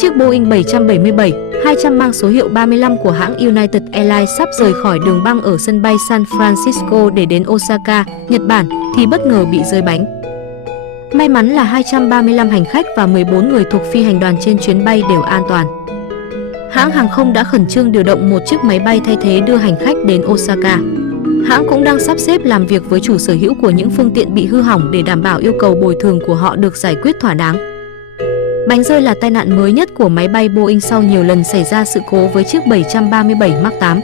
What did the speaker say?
Chiếc Boeing 777-200 mang số hiệu 35 của hãng United Airlines sắp rời khỏi đường băng ở sân bay San Francisco để đến Osaka, Nhật Bản thì bất ngờ bị rơi bánh. May mắn là 235 hành khách và 14 người thuộc phi hành đoàn trên chuyến bay đều an toàn. Hãng hàng không đã khẩn trương điều động một chiếc máy bay thay thế đưa hành khách đến Osaka. Hãng cũng đang sắp xếp làm việc với chủ sở hữu của những phương tiện bị hư hỏng để đảm bảo yêu cầu bồi thường của họ được giải quyết thỏa đáng. Bánh rơi là tai nạn mới nhất của máy bay Boeing sau nhiều lần xảy ra sự cố với chiếc 737 MAX 8.